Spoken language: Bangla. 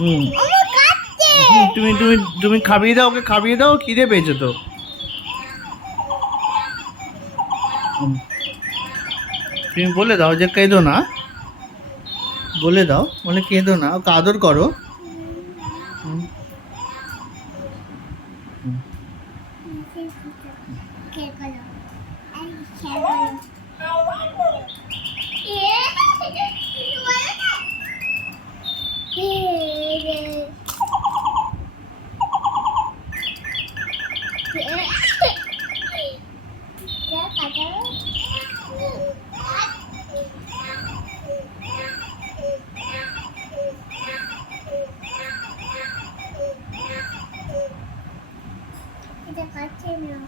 হুম তুমি তুমি তুমি খাবিয়ে দাও, ওকে খাবিয়ে দাও, খিদে পেয়েছে তো। হুম, তুমি বলে দাও যে কেঁদো না, বলে দাও, বলে কেঁদো না, ওকে আদর করো। হুম, হুম। এটা কাছে না